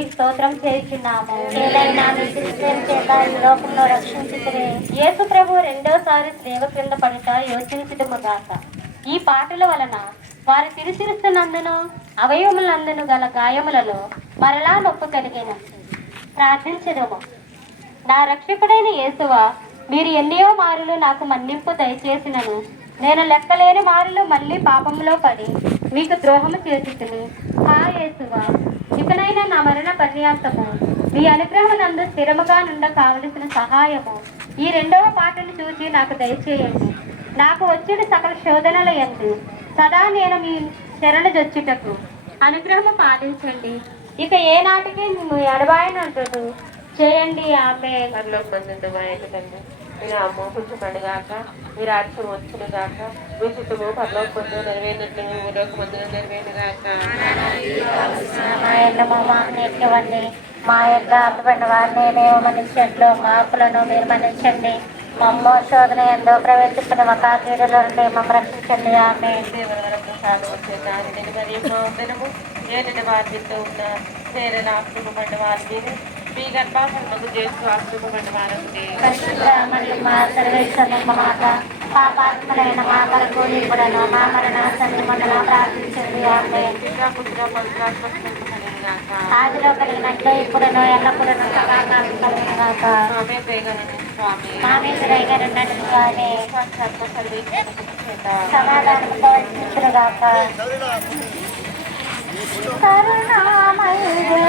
నామానికి స్తోత్రం చేయుచున్నాము. ఏదైనా మీ శిష్యుల చేత ఈ లోకంలో రక్షించుకుని యేసు ప్రభు రెండోసారి శ్రేవ క్రింద పడుట యోచించుదుముగాక. ఈ పాటల వలన వారి తిరుశిరస్సునందును అవయవములందును గల గాయములలో మరలా నొప్పి కలిగిన ప్రార్థించదము. నా రక్షకుడైన యేసువా, మీరు ఎన్నో మారులు నాకు మన్నింపు దయచేసినను నేను లెక్కలేని మారులు మళ్ళీ పాపంలో పడి మీకు ద్రోహము చేసితిని. హా యేసువా, ఇకనైనా నా మరణ పర్యాంతము మీ అనుగ్రహమునందు స్థిరముగా నుండ కావలసిన సహాయము ఈ రెండవ పాటను చూసి నాకు దయచేయండి. నాకు వచ్చిన సకల శోధనల యందు సదా నేను మీ శరణుజొచ్చుటకు అనుగ్రహము పాలించండి. ఇక ఏ నాటికి మీ ఎడబాయనంటుడు చేయండి. ఆమె మీరు అమ్మ కొంచెం పండుగాక, మీరు అర్థం వచ్చును గాక, మీ చిత్తము పర్లోక పొందు నెరవేరినట్లు ఊరోక పొందు నెరవేరుగాక. మా యొక్క అర్థపడిన వారిని మేము మనిషింట్లో మాకులను మీరు మన్నించండి. మమ్మో శోధన ఎంతో ప్రవేశిస్తున్న ఒక కీడుల నుండి మమ్మల్ని రక్షించండి. ఆమె దేవర ప్రసాదం వచ్చేదాన్ని మరి దినము ఏదైనా బాధ్యత ఉన్న వేరే ఆశ్రమపడ్డ వారికి మీ గర్భాసనకు చేస్తూ ఆశ్రమపడ్డ వారికి మరియు మా సర్వేశ్వర మాట పాపాత్మలైన మా కొరకు ఇప్పుడను మా మరణ సమయమందున ప్రార్థించండి. ఆమె ఆదిలో కలిగినట్లు ఇప్పుడును ఎల్లప్పుడూ సదాకాలం సమాధానంతో ఇచ్చుగాక. కరుణామయుడు